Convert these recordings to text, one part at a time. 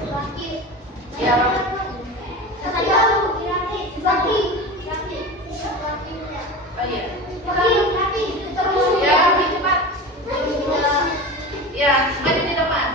Ya. Oh iya. Ya, Rafi cepat. Ya, maju di depan.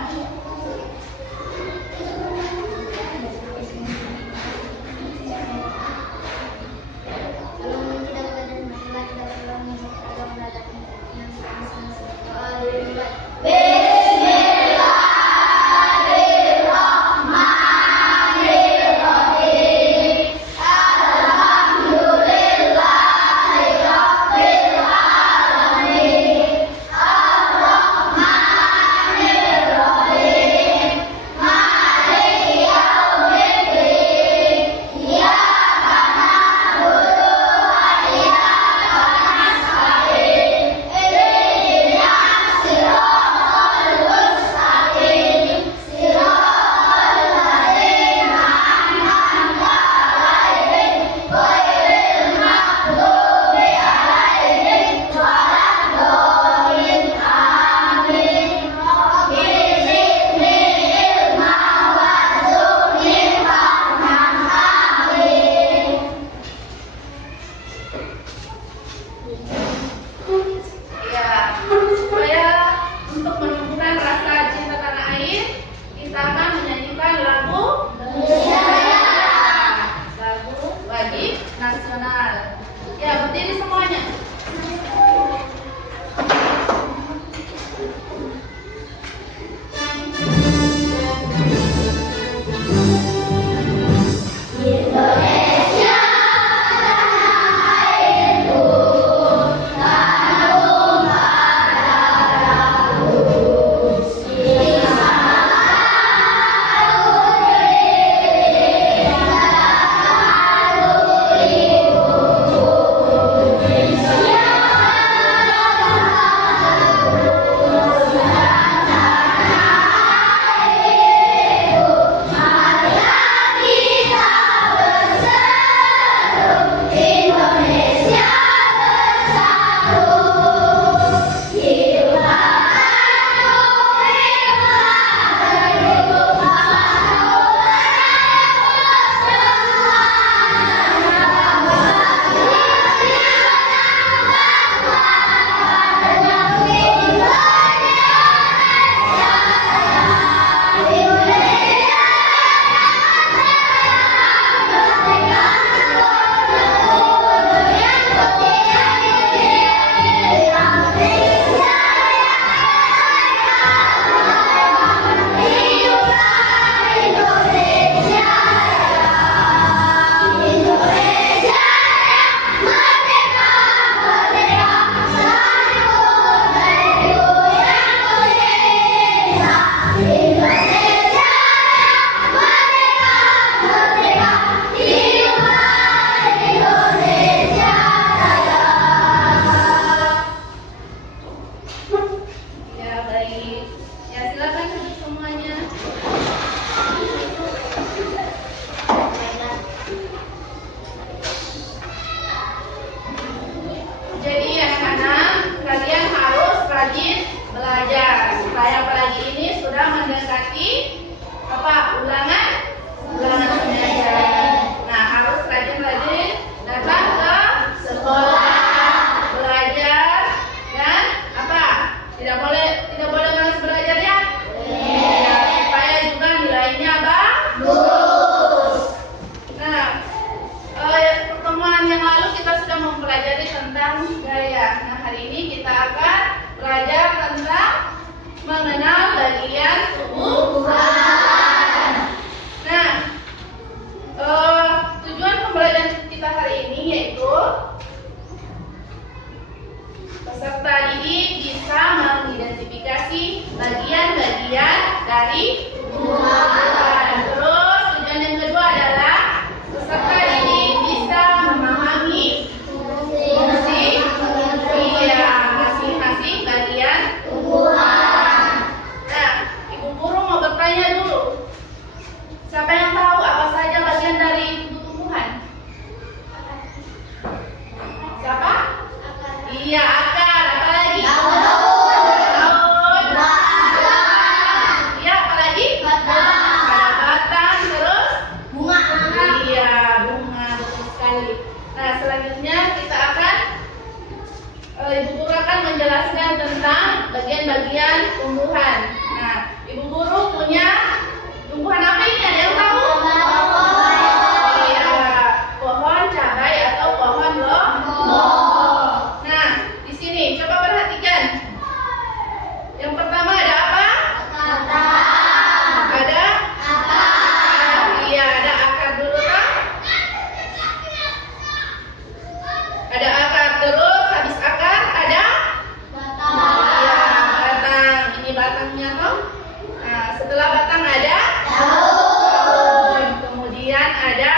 Setelah batang ada daun. Kemudian ada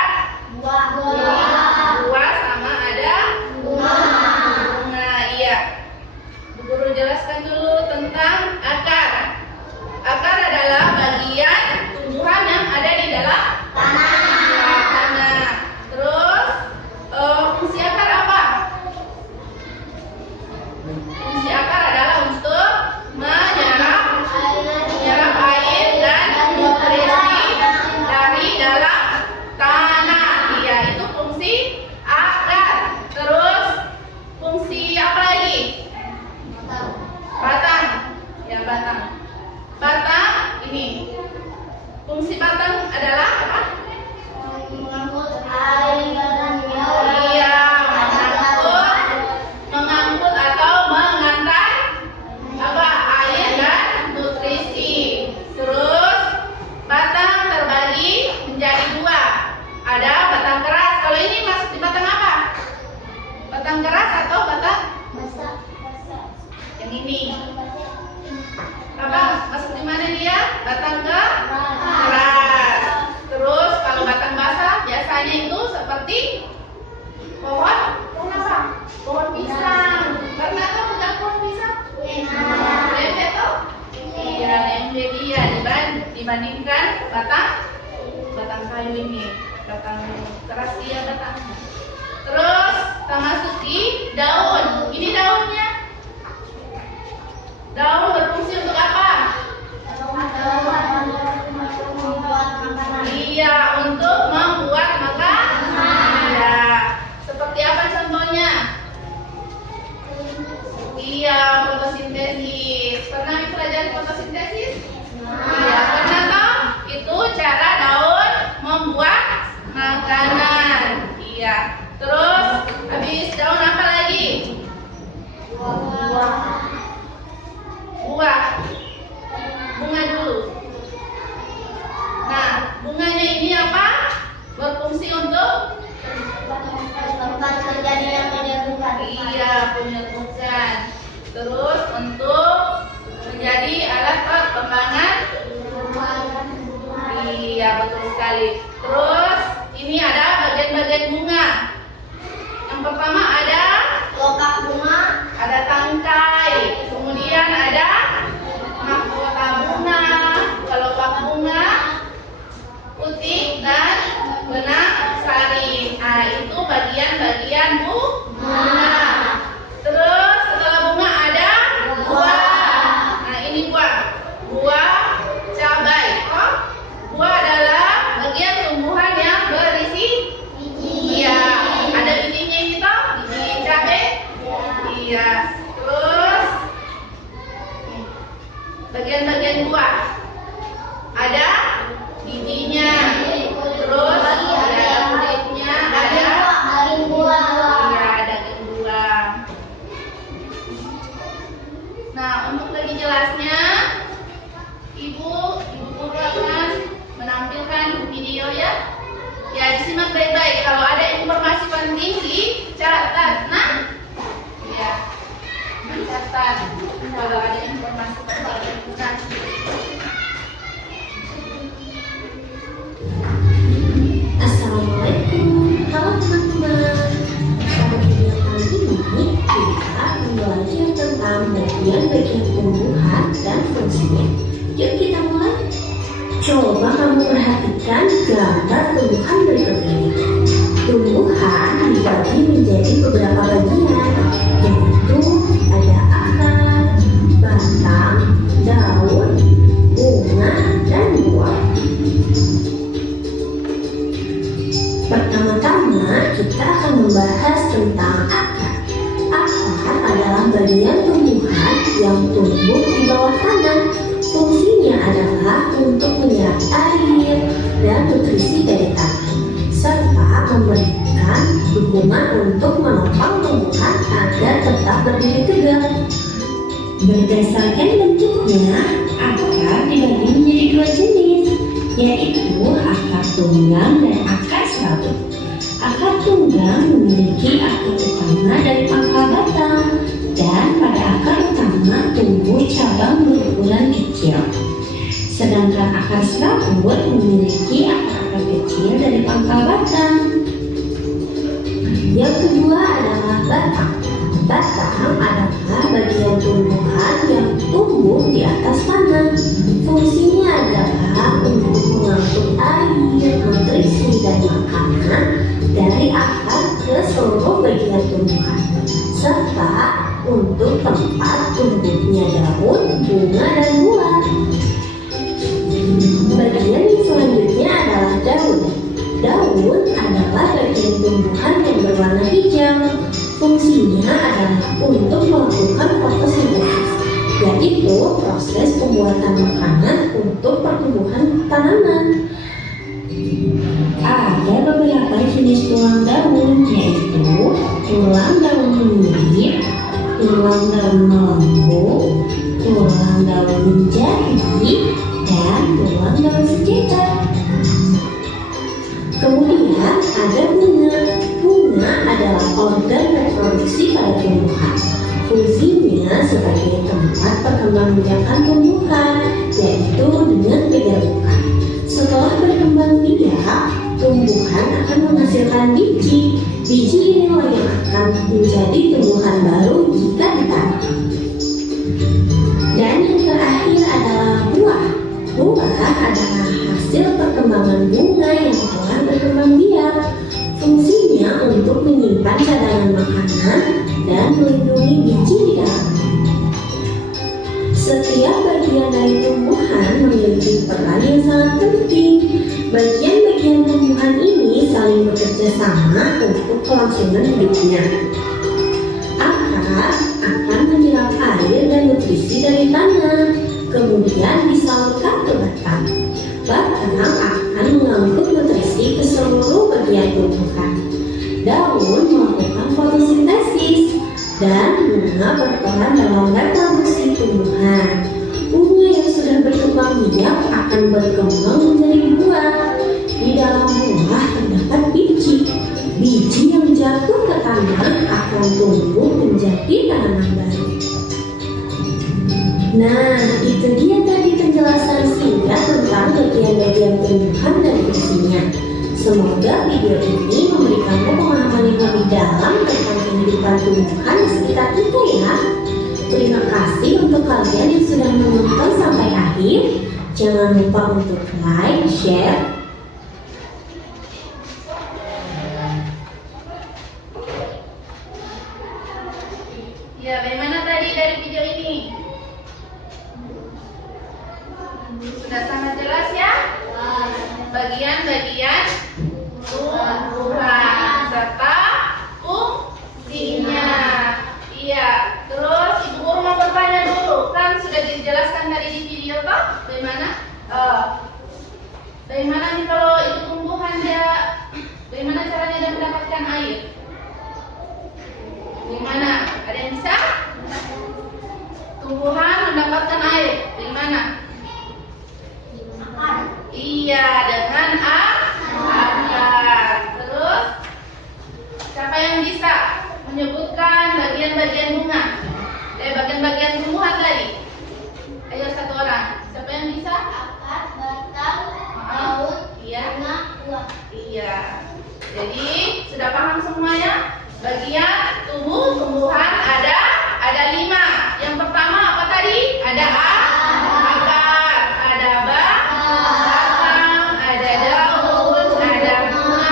buah sama ada bunga. Iya. Bu Guru jelaskan dulu tentang akar. Akar adalah bagian tumbuhan yang ada di dalam tanah. Terus fungsi akar apa? Fungsi akar adalah untuk menyerap air dan nutrisi dari dalam tanah. Iya, itu fungsi akar. Terus fungsi apa lagi? Batang. Ya, batang. Batang ini. Fungsi batang adalah apa? Iya, mengangkut atau mengantar apa? Air dan nutrisi. Terus batang terbagi menjadi dua. Ada batang keras. Kalau ini masuk di batang apa? Batang keras atau batang yang ini? Apa? Masuk di mana dia? Batang keras. Terus kalau batang basah biasanya itu seperti pohon apa? Pohon pisang. Pernah tahu bukan pohon pisang? Lembe toh? Iya, lembe dia dibandingkan batang kayu ini. Batang keras dia batang. Terus kita masuk di daun. Ini daunnya. Daun berfungsi untuk apa? Iya, untuk membuat makanan. Iya. Seperti apa contohnya? Iya, fotosintesis. Pernah dipelajari fotosintesis? Iya, pernah toh? Itu cara daun membuat makanan. Iya. Terus habis daun apa lagi? Buah. Bunga dulu. Nah, bunganya ini apa? Berfungsi untuk iya, penyerbukan. Terus untuk menjadi alat perkembangan. Iya, betul sekali. Terus ini ada bagian-bagian bunga. Yang pertama ada lopak bunga, ada tangkai, kemudian ada mahkota bunga, kelopak bunga, putih dan benang sari. Nah, itu bagian-bagian bunga. Terus setelah bunga ada buah. Nah, ini buah. Buah cabai. Oh, buah adalah bagian tumbuhan yang berisi biji. Iya, ada bijinya ini toh, biji cabai. Iya. Terus bagian-bagian buah ada bijinya. Terus ada kulitnya, ada daging buah. Iya, daging buah. Nah, untuk lebih jelasnya, Ibu Guru akan menampilkan video ya. Ya, disimak baik-baik. Kalau ada informasi penting dicatat. Nah, ya, dicatat. Kalau ada informasi penting. Nah, Assalamualaikum, halo teman-teman. Pada video kali ini kita belajar tentang bagian-bagian tumbuhan dan fungsinya. Yuk kita mulai. Coba kamu perhatikan gambar tumbuhan berikut ini. Tumbuhan dibagi menjadi beberapa bagian, yaitu ada akar, batang, daun, bunga, dan buah. Pertama-tama kita akan membahas tentang akar. Akar adalah bagian tumbuhan yang tumbuh di bawah tanah. Fungsinya adalah untuk menyerap air dan nutrisi dari tanah, serta memberikan dukungan untuk menopang tumbuhan agar tetap berdiri tegak. Berdasarkan bentuknya, akar dibagi menjadi dua jenis, yaitu akar tunggang dan akar serabut. Akar tunggang memiliki akar utama dari pangkal batang, dan pada akar utama tumbuh cabang berukuran kecil. Sedangkan akar serabut memiliki akar-akar kecil dari pangkal batang. Yang kedua adalah batang. Batang adalah bagian tumbuhan yang tumbuh di atas tanah. Fungsinya adalah untuk mengangkut air, nutrisi, dan makanan dari akar ke seluruh bagian tumbuhan, serta untuk tempat tumbuhnya daun, bunga, dan buah. Bagian yang selanjutnya adalah daun. Daun adalah bagian tumbuhan yang berwarna hijau. Fungsinya adalah untuk melakukan fotosintesis, yaitu proses pembuatan makanan untuk pertumbuhan tanaman. Ada beberapa jenis tulang daun, yaitu tulang daun menyirik, tulang daun melengkung, tulang daun menjadi, dan tulang daun sekitar. Kemudian ada bunga. Bunga adalah organ reproduksi pada tumbuhan. Fungsinya sebagai tempat perkembangbiakan tumbuhan, yaitu dengan penyerukan. Setelah berkembang biak, tumbuhan akan menghasilkan biji. Biji inilah yang akan menjadi tumbuhan baru jika ditanam. Dan yang terakhir adalah buah. Buah adalah hasil perkembangan bunga yang telah berkembang biak. Fungsinya untuk menyimpan cadangan makanan dan melindungi biji di dalamnya. Setiap bagian dari tumbuhan memiliki peran yang sangat penting. Bagian-bagian tumbuhan ini saling bekerja sama untuk kelangsungan hidupnya. Akar akan menyerap air dan nutrisi dari tanah, kemudian disalurkan ke batang. Batang akan mengangkut nutrisi ke seluruh bagian tumbuhan. Daun melakukan fotosintesis, dan bunga berperan dalam reproduksi tumbuhan. Bunga yang sudah berkembang biak akan berkembang menjadi buah. Di dalam buah terdapat biji. Biji yang jatuh ke tanah akan tumbuh menjadi tanaman baru. Nah, itu dia tadi penjelasan singkat tentang bagian-bagian tumbuhan dan fungsinya. Semoga video ini memberikanmu pemahaman yang lebih dalam tentang kehidupan tumbuhan di sekitar kita ya. Terima kasih untuk kalian yang sudah menonton sampai akhir. Jangan lupa untuk like, share, Ya, bagaimana tadi dari video ini? Sudah sangat jelas ya? Bagian-bagian tumbuhan serta fungsinya. Iya, terus Ibu Guru mau bertanya dulu. Kan sudah dijelaskan tadi di video toh? Bagaimana nih kalau itu tumbuhan dia, bagaimana caranya dia mendapatkan air? Bagaimana? Ada yang bisa? Tumbuhan mendapatkan air. Bagaimana? Iya, dengan akar. Terus, siapa yang bisa menyebutkan bagian-bagian bunga? Bagian-bagian tumbuhan tadi. Ayo satu orang. Siapa yang bisa? Akar, batang, daun, bunga, buah. Iya. Jadi sudah paham semua ya? Bagian tumbuhan ada 5. Yang pertama apa tadi? Ada akar, ada batang, ada daun, ada bunga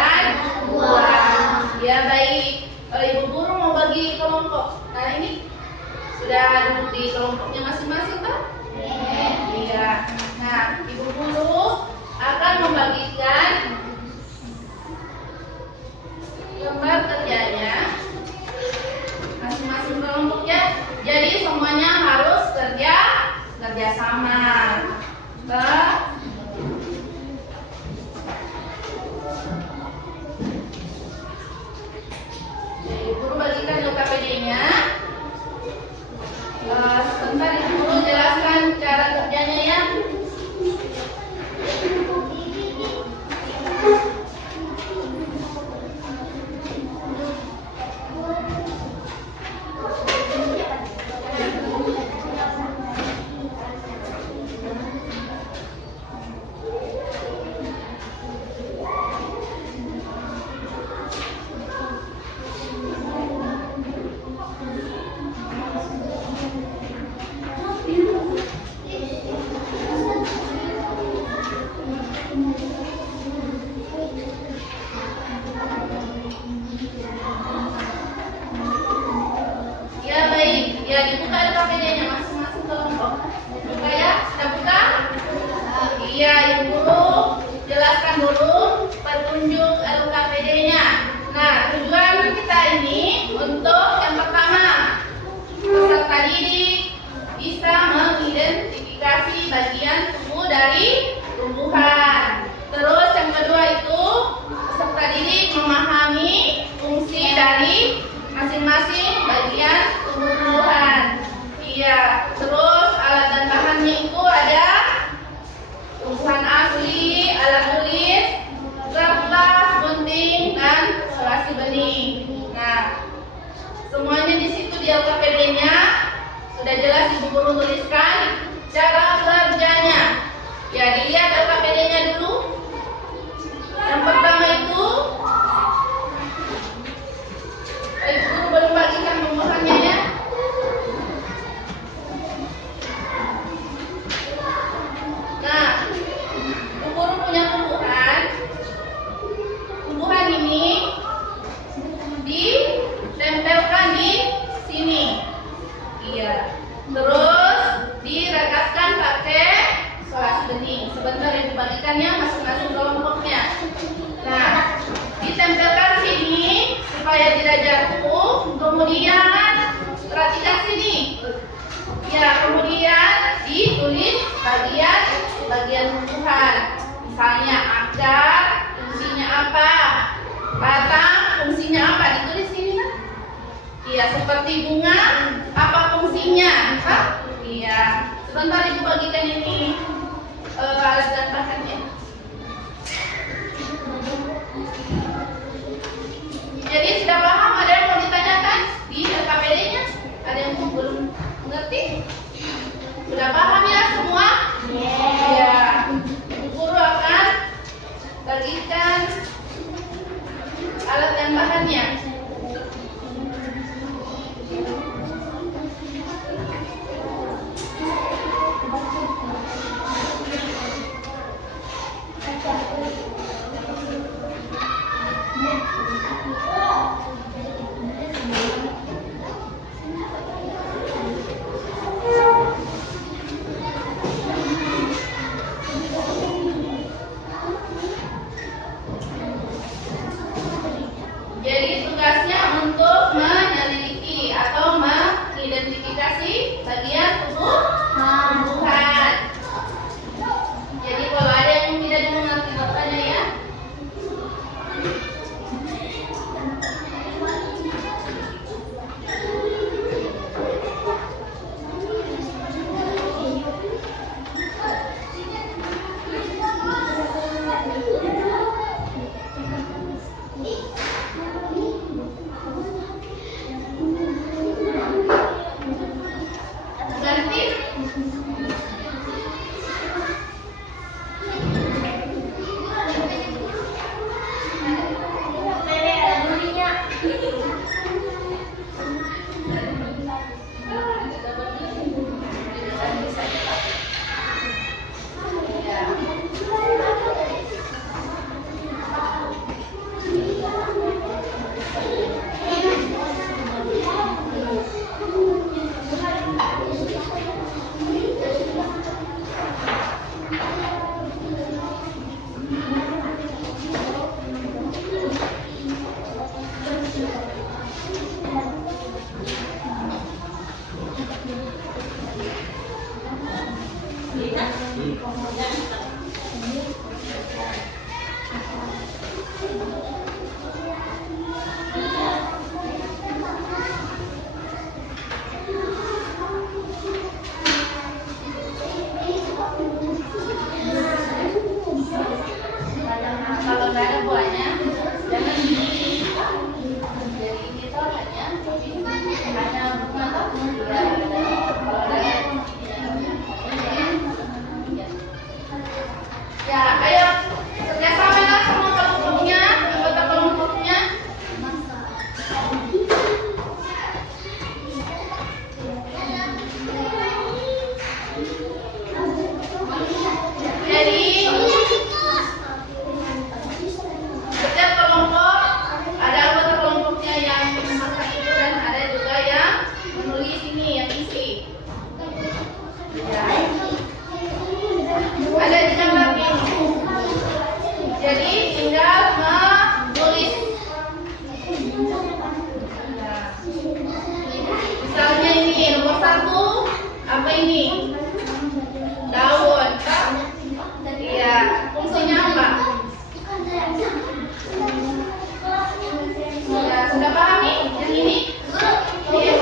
dan buah. Ya baik. Ibu Guru mau bagi kelompok. Nah ini sudah duduk di kelompoknya masing-masing toh? Iya. Nah, Ibu Guru akan membagikan gambar kerjanya masing-masing kelompoknya. Jadi semuanya harus kerja sama. Ibu Guru bagikan LKPD-nya. Sebentar Ibu Guru jelaskan cara kerjanya ya. Sebentar ibu bagikannya masing-masing kelompoknya. Nah, ditempelkan sini supaya tidak jatuh. Kemudian perhatikan sini. Ya, kemudian ditulis bagian tumbuhan. Misalnya akar, fungsinya apa? Batang, fungsinya apa? Ditulis sini kan? Iya, seperti bunga, apa fungsinya? Hah? Iya. Sebentar ibu bagikan ini alat dan bahannya. Jadi sudah paham? Ada yang mau ditanyakan di LKPD-nya? Ada yang belum mengerti? Sudah paham ya semua? Ya. Guru akan bagikan alat dan bahannya. Jadi tugasnya untuk menyelidiki atau mengidentifikasi bagian tubuh tumbuhan. Jadi kalau ada yang tidak dimengerti bertanya ya. Kalau nggak ada buahnya, jangan di. Jadi kita hanya bunga atau kalau ada. Ya, ayo kerjasama ya semua kelompoknya, anggota kelompoknya. Jadi setiap kelompok ada anggota kelompoknya yang memasak itu dan ada juga yang menulis ini yang isi. Ya. Ada di gambar ini. Jadi tinggal menulis. Ya. Misalnya ini nomor 1 apa ini? Daun. Iya. Fungsinya apa? Ya, sudah paham nih yang ini? Iya.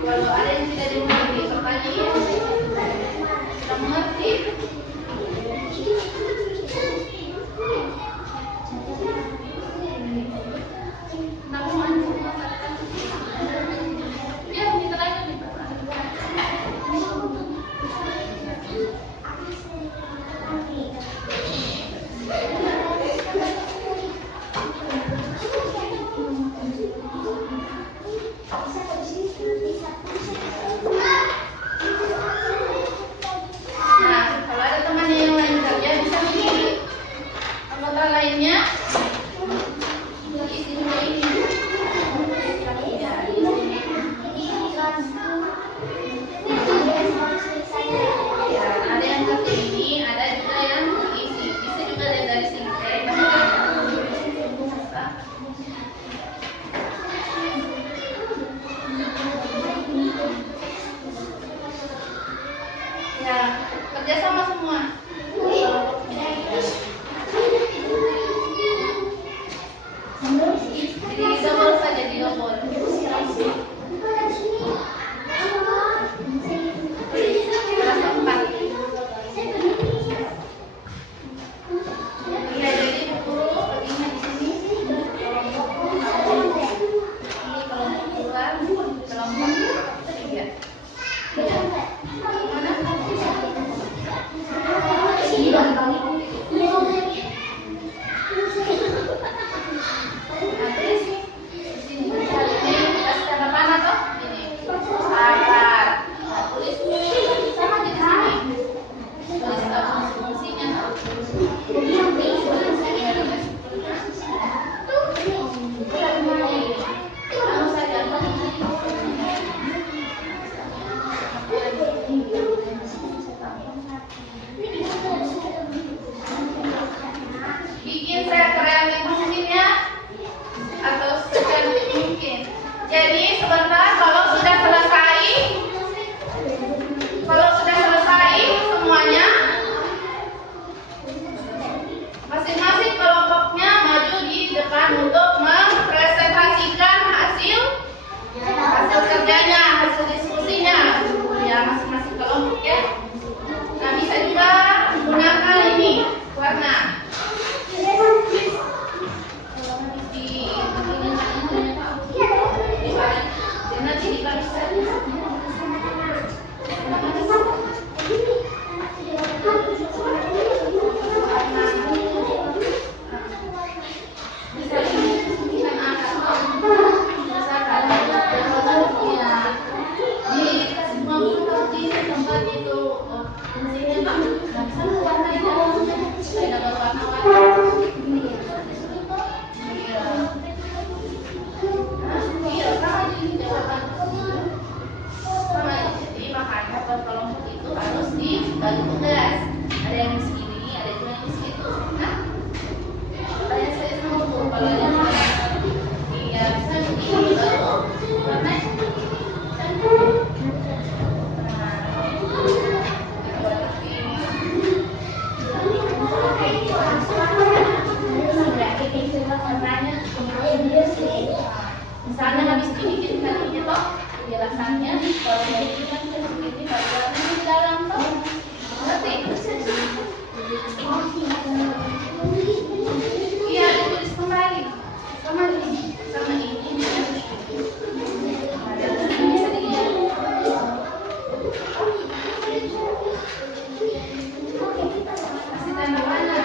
Kalau ada yang tidak dimengerti, bertanya ya. Tidak mengerti. Ya, kita lagi. Nah, kalau ada temannya yang lain kerja bisa milih anggota lainnya isi dulu ini. Ya, ya, ada yang kerja ini, ada juga yang isi. Bisa juga lihat dari sini. Ya, kerjasama semua. Jadi double saja, di double. Kelas 4. Iya, jadi guru baginya di sini. Ini kelompok 2, kelompok 3. Mana? Bikin saya kreatif mungkin ya, atau secantik mungkin. Jadi sebentar, kalau sudah selesai semuanya, masing-masing kelompoknya maju di depan untuk mempresentasikan hasil kerjanya, hasil diskusinya. Ya, masing-masing kelompok ya. Nah, bisa juga menggunakan ini warna. Kelompok itu harus dibagi tugas. Ada yang di sini, ada juga yang di situ. Nah, tanya saya sama Bu, kalau yang iya bisa begini baru warna. Misalnya habis dibikin tadinya toh penjelasannya, kalau dari ini kan ini warnanya di dalam toh, ngerti? Iya, ditulis kembali sama ini. Bisa dilihat. Kasih tanda mana?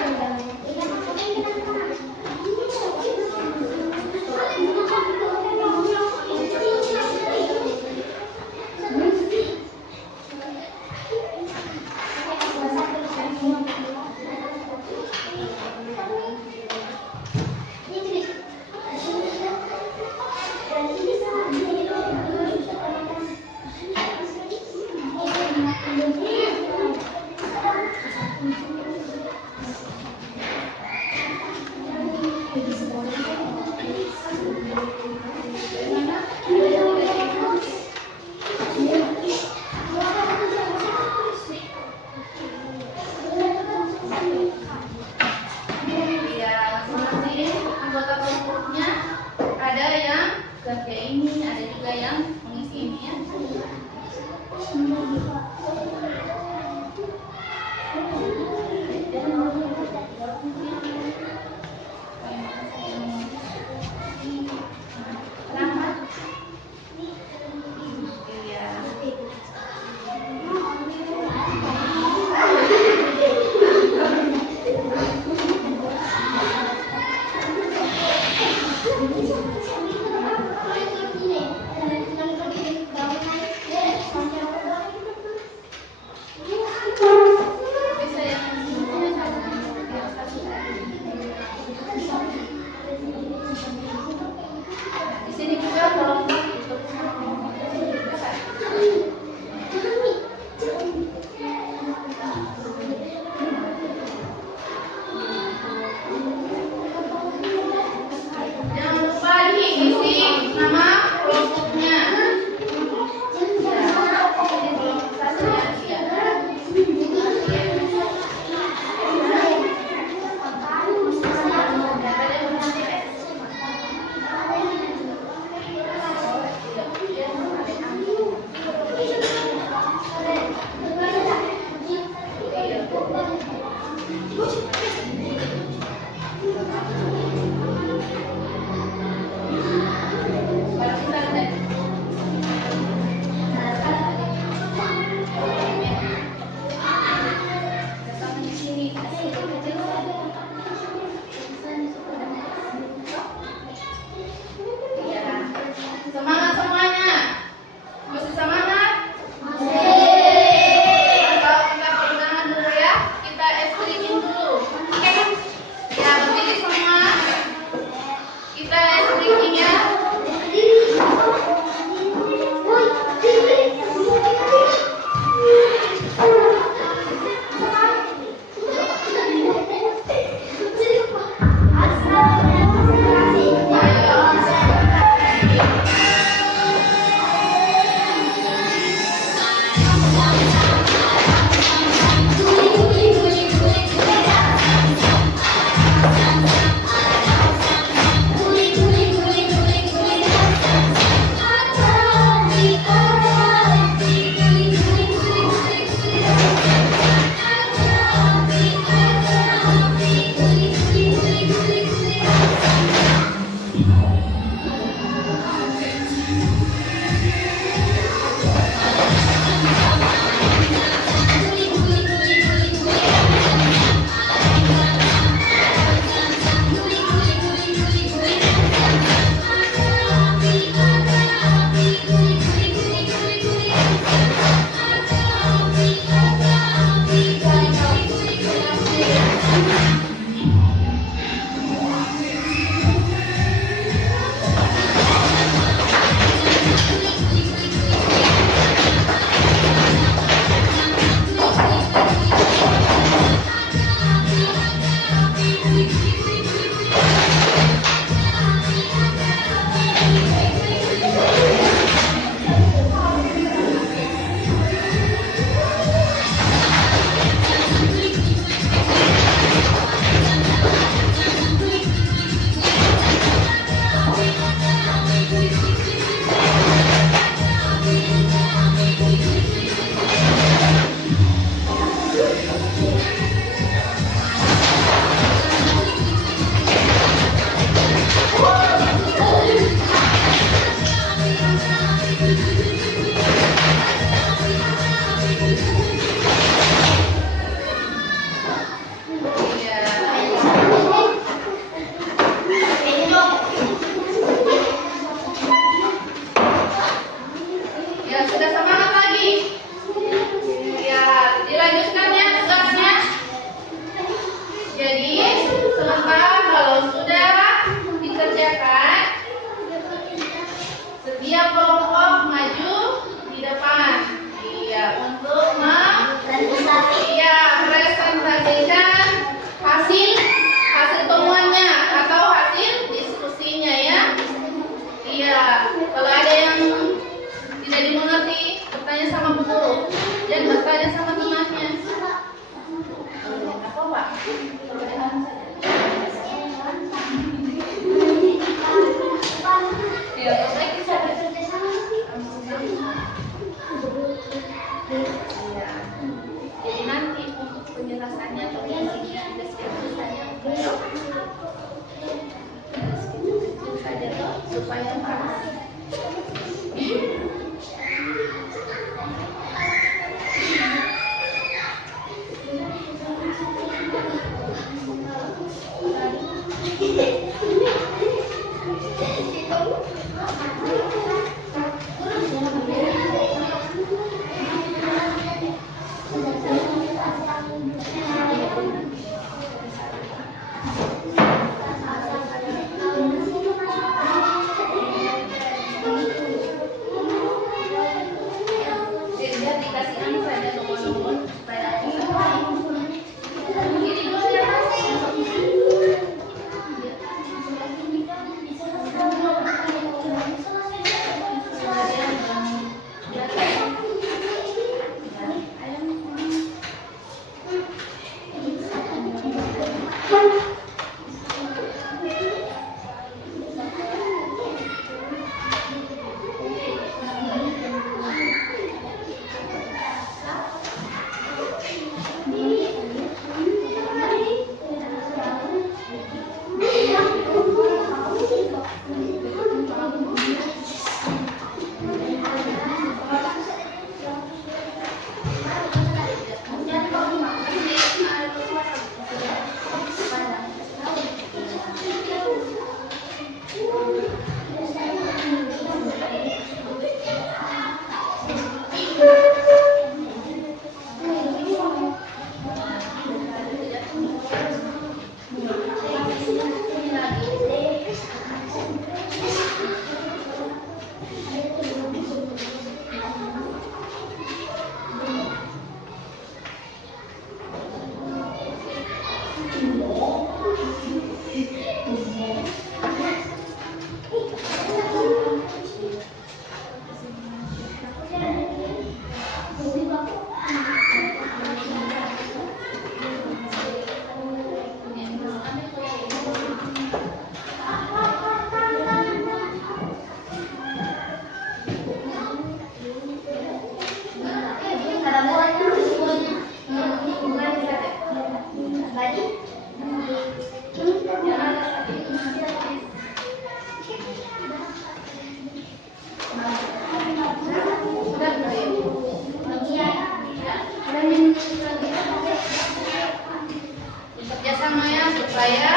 Kerja ini, ada juga yang mengisi ini ya. Kalau ada yang tidak dimengerti, bertanya sama bu guru, jangan bertanya sama temannya. Apa Pak? Pertanyaan saja. Ya, baik bisa bekerja sama sih. Iya. Jadi nanti untuk penjelasannya atau deskripsinya saja toh supaya paham. Kerjasamanya supaya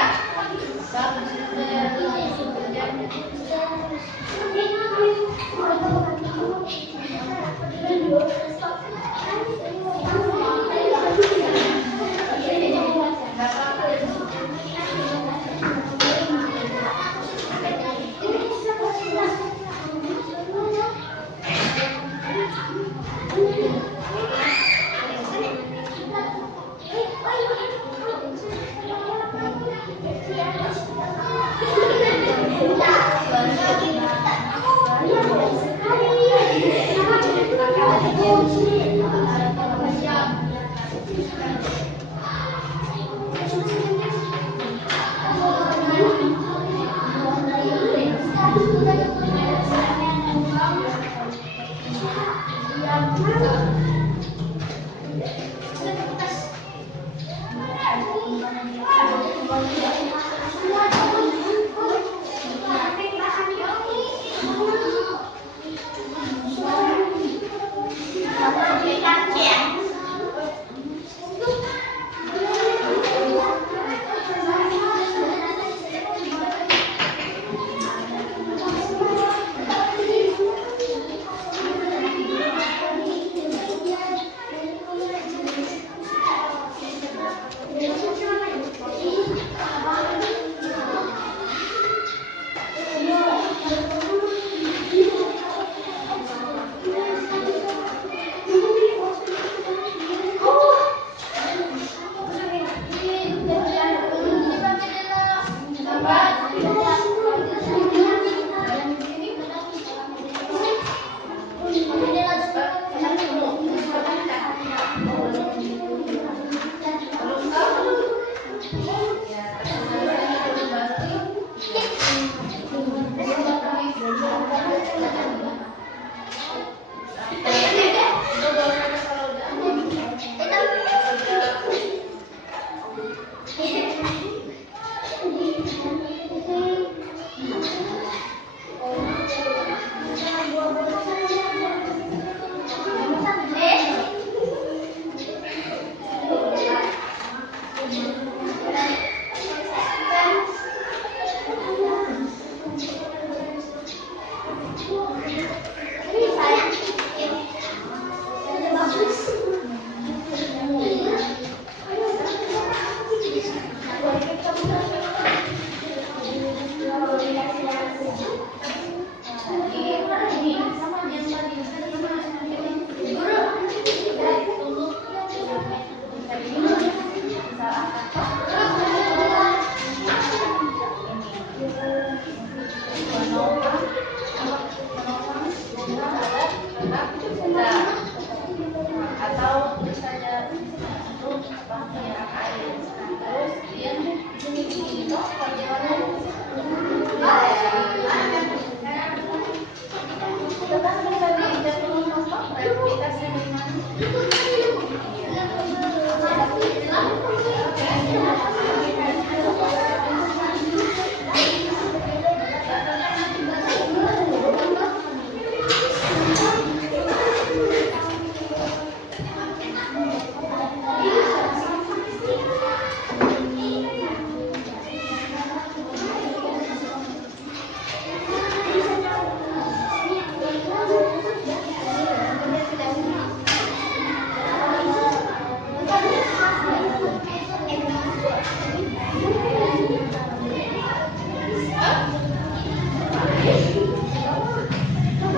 Apa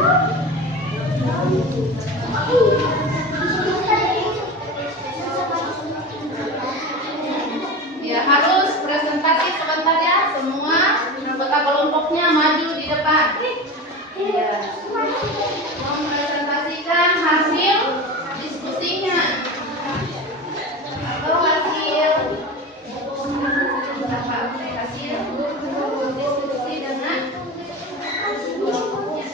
Ya, harus presentasi sebentar ya. Semua anggota kelompoknya maju di depan. Ya. Mempresentasikan hasil diskusinya atau hasil diskusi dengan kelompoknya.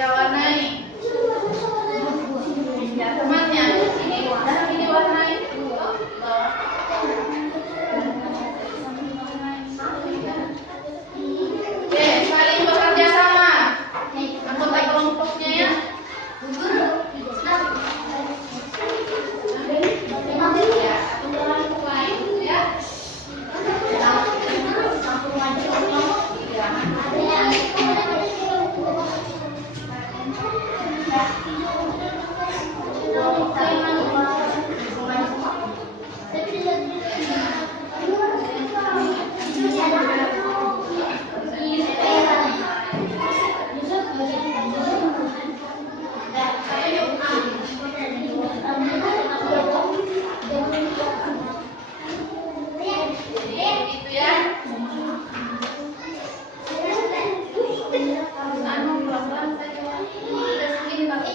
Dia warnai. Ya temannya, ini warnai. Oke, saling bekerja sama. Anggota kelompoknya ya. Ya, satu kelompok lain ya. Gitu ya. Anu pelan-pelan saja. Udah segini Pak.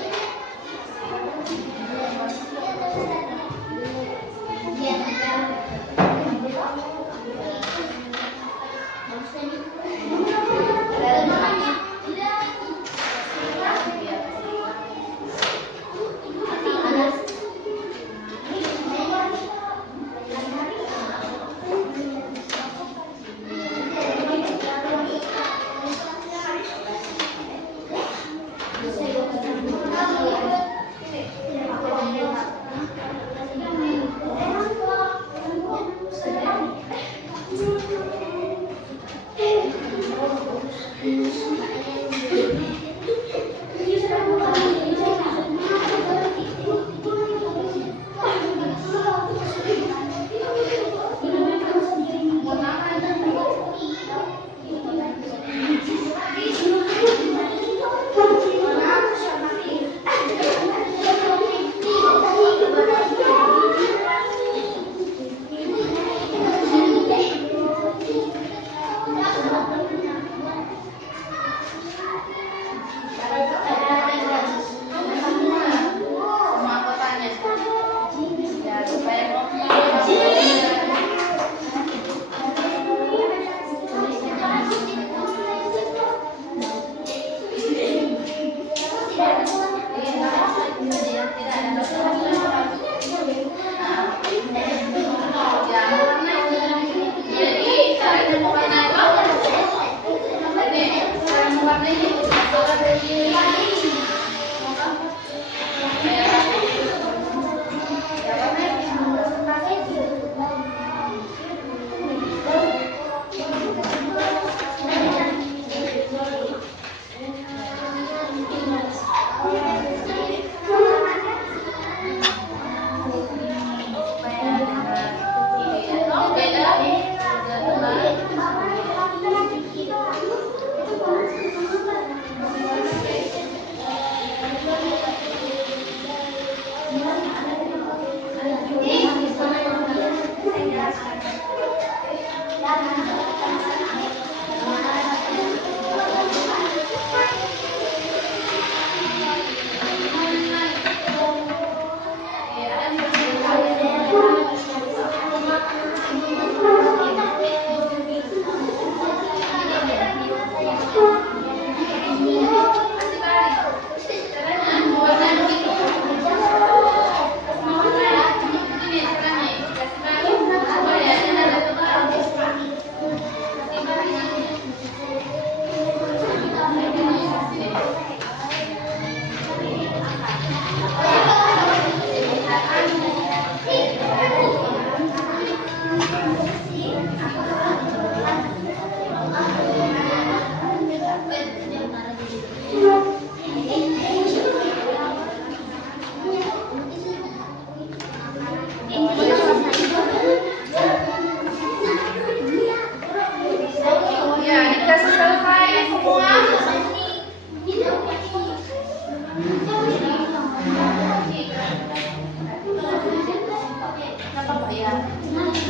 Semua kotanya. Ya, supaya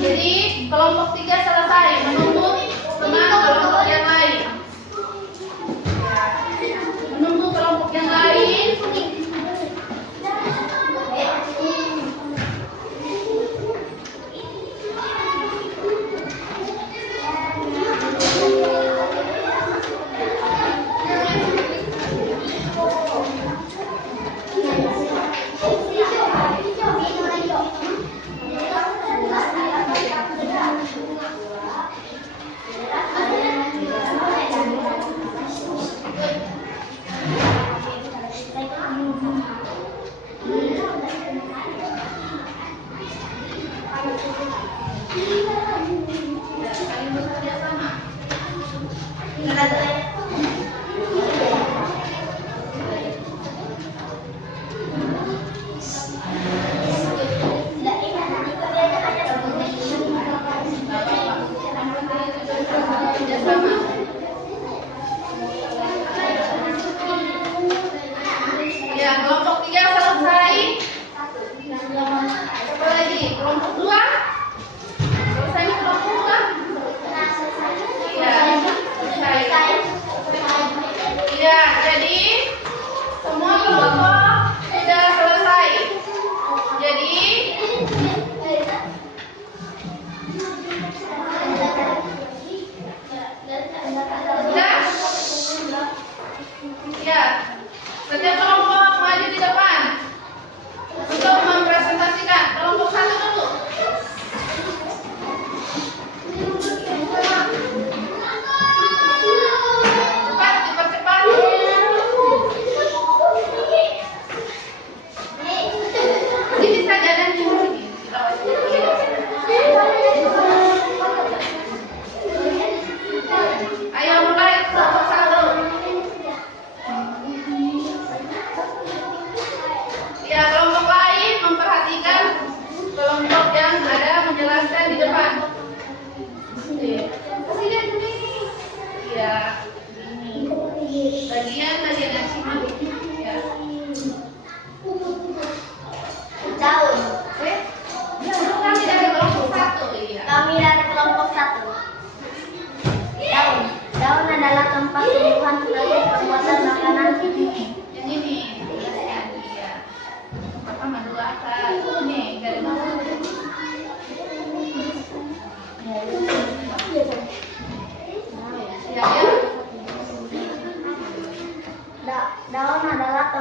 Jadi kelompok 3 selesai menunggu teman kelompok yang lain. Menunggu kelompok yang lain.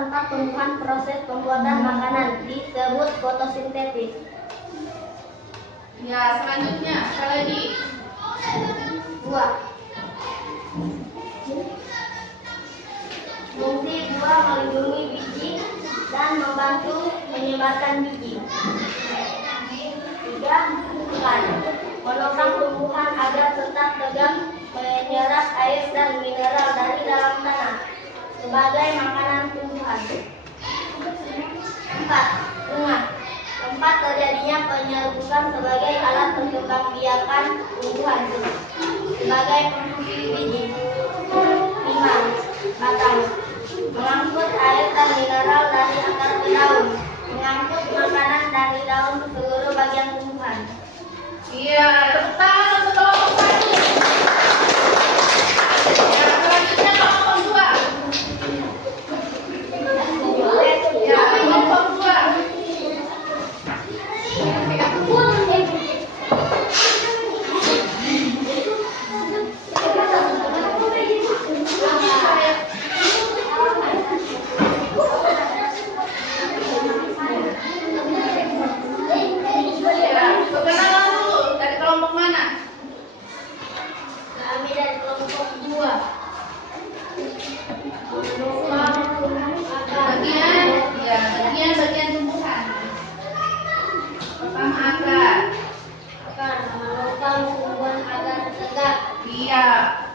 tempat tumbuhan proses pembuatan makanan disebut fotosintesis. Ya, selanjutnya sekali lagi. 2. Fungsi buah melindungi biji dan membantu menyebarkan biji. 3. Menopang tumbuhan agar tetap tegak, menyerap air dan mineral dari dalam tanah sebagai makanan tumbuhan. 4. Bunga. Tempat terjadinya penyerbukan sebagai alat perkembangbiakan tumbuhan sebagai penghasil biji. 5. Batang. Mengangkut air dan mineral dari akar ke daun, mengangkut makanan dari daun ke seluruh bagian tumbuhan. Iya, tepuk tangan untuk kelompok 1. Ya, selanjutnya kelompok 2. Ya, kelompok 2. Ya, perkenalan dulu dari kelompok mana? Kami dari kelompok 2. Bagian, ya, bagian tumbuhan. Pertama akar. Akar menopang tumbuhan agar tegak. Iya.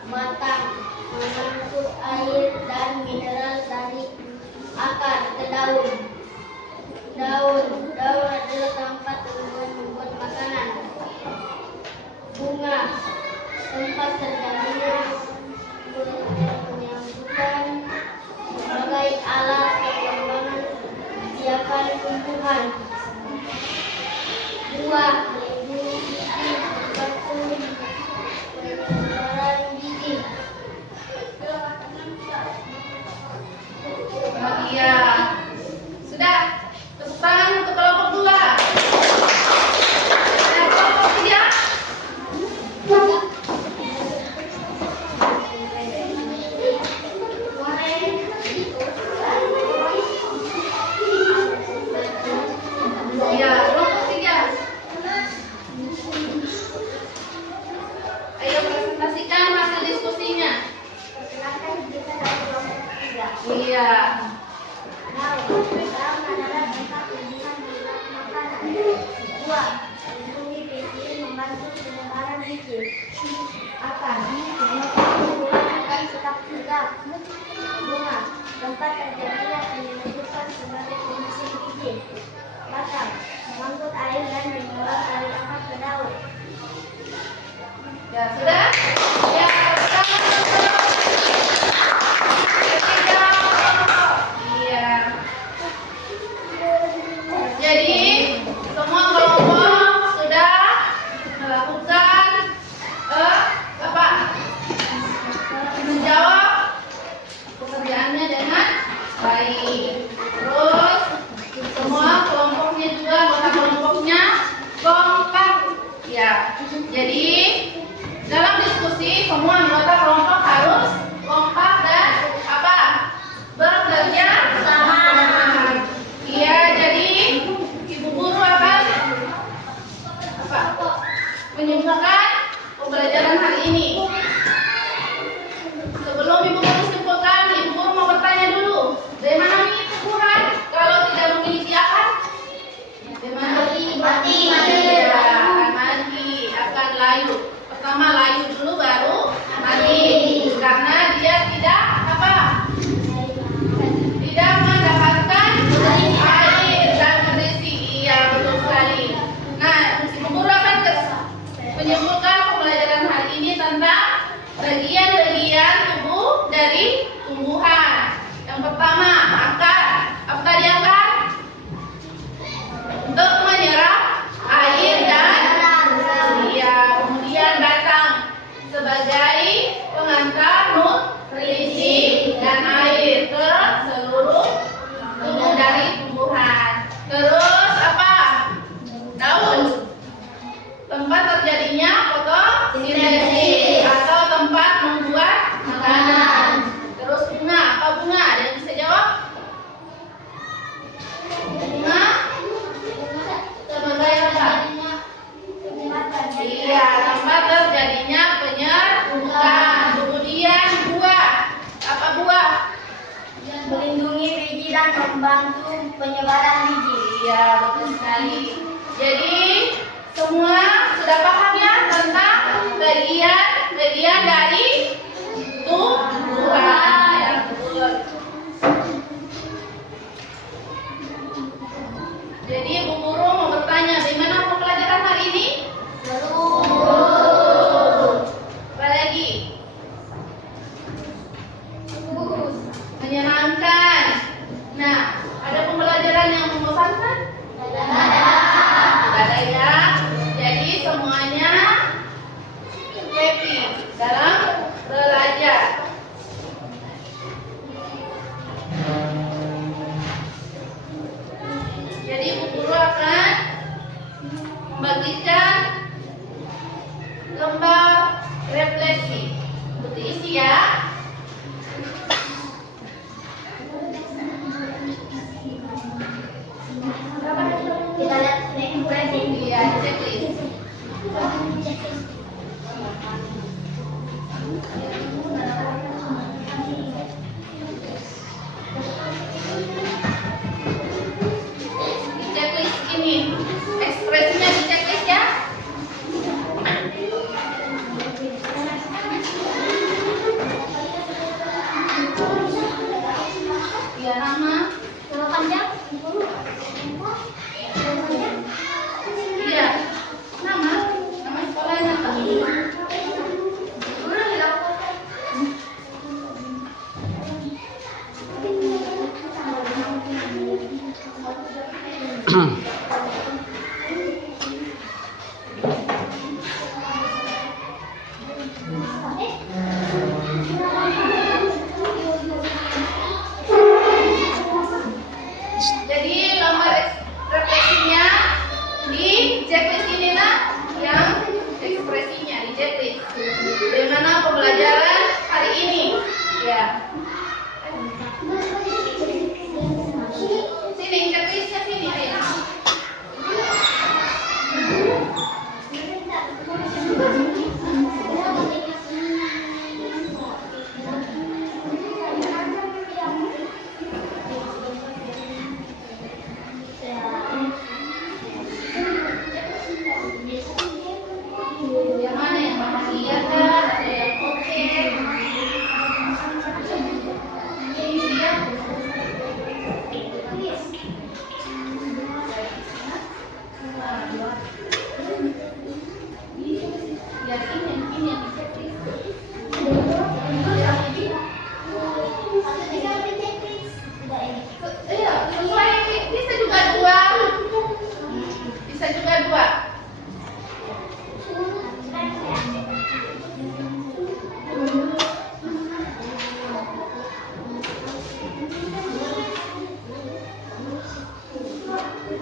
Batang mengangkut air dan mineral dari akar ke daun. Daun adalah tempat tumbuhan membuat makanan. Bunga, tempat terjadinya penyambutan sebagai alat perkembangan biakan tumbuhan. Buah, melindungi biji, membantu penyebaran biji. Iya. Sudah. Tepuk tangan untuk kelompok 2. Dan kelompok 3. Iya, kelompok 3. Ayo presentasikan hasil diskusinya. Perkenalkan kita dari kelompok 3. Iya. Daun adalah tempat tumbuhan membuat makanan. Buah, melindungi biji, membantu penyebaran biji. Akar, menopang tumbuhan agar tetap tegak. Bunga, tempat terjadinya penyembuhan sebagai penghasil biji. Batang, mengangkut air dan mineral dari akar ke daun. Ya, sudah? Ya, pertama. Ketiga. Iya. Jadi, semua kelompok sudah melakukan apa? Menjawab pekerjaannya dengan baik. Terus semua kelompoknya juga, anggota kelompoknya kompak. Ya. Jadi dalam diskusi semua anggota kelompok harus kompak dan apa? Bekerja sama. Iya, jadi Ibu Guru akan apa? Menyimpulkan pembelajaran hari ini. Sebelum Ibu Guru simpulkan, Ibu Guru mau bertanya dulu. Dari mana memiliki tumbuhan? Kalau tidak memiliki akar? Dari mana? Mati. Ya, akan mati, akan layu. Pertama layu dulu baru mati. Karena dia tidak apa? Tidak mendapatkan air dan nutrisi. Iya, betul sekali. Nah, Ibu Guru akan menyimpulkan pembelajaran hari ini tentang bagian-bagian tubuh dari tumbuhan. Yang pertama, akar. Apa tadi akar? Untuk menyerap air dan iya, kemudian batang sebagai pengantar nutrisi dan air ke seluruh melindungi biji dan membantu penyebaran biji. Iya, betul sekali. Jadi semua sudah paham ya tentang bagian dari tumbuhan. Ya, betul. Jadi Bu Guru mau bertanya, bagaimana pembelajaran hari ini? Apa lagi? Menyenangkan. Nah, ada pembelajaran yang membosankan? Tidak ada ya. Jadi semuanya happy dalam belajar. Jadi Bu Guru akan membagikan lembar refleksi untuk diisi ya. Kita lihat ini. Iya, checklist. Di checklist ini, ekspresinya di checklist ya. Ya, nama. Nama panjang? Iya. Nama sekolahnya apa? Jadi lembar refleksinya di checklist ini nah, yang ekspresinya di checklist. Bagaimana pembelajaran hari ini? Ya. Sini checklistnya sini ayo. Yang mana yang bahagia kan? Ada yang oke. Ini ya. Ya ini yang di iya, sesuai bisa juga dua. Bisa juga dua.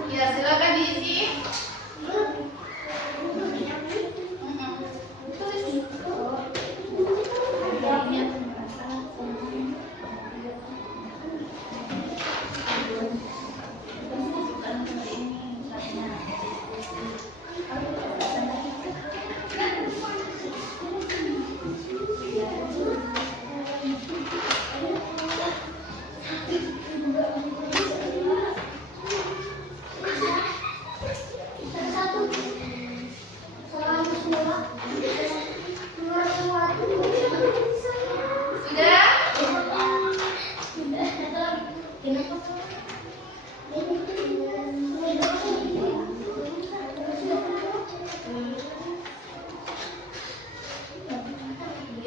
Ya, silakan diisi.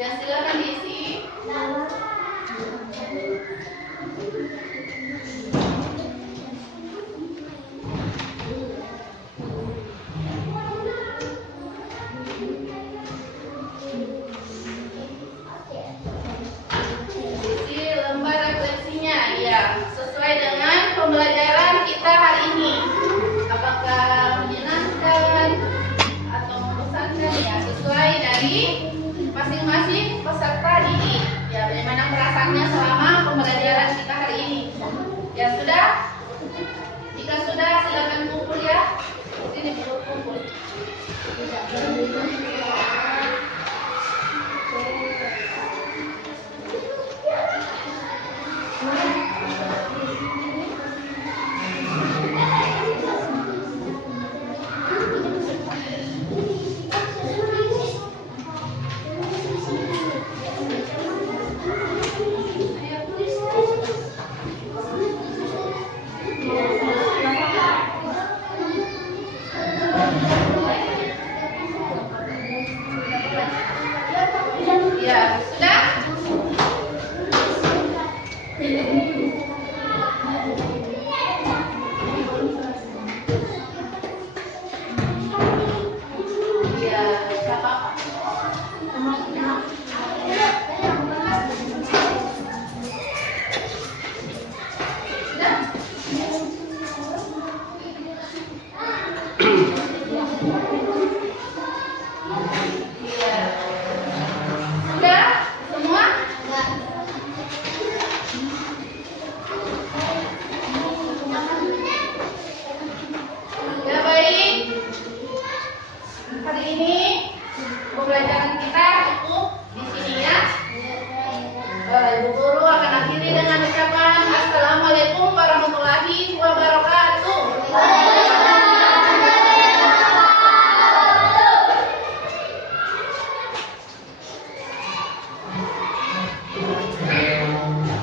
Ya, silakan diisi. Isi lembar refleksinya, ya, sesuai dengan pembelajaran kita hari ini. Apakah menyenangkan atau membosankan? Ya, sesuai dari masing-masing peserta didik. Ya, bagaimana perasaannya selama pembelajaran kita hari ini? Ya sudah? Jika sudah, silakan kumpul ya. Sini kumpul. Hari ini pembelajaran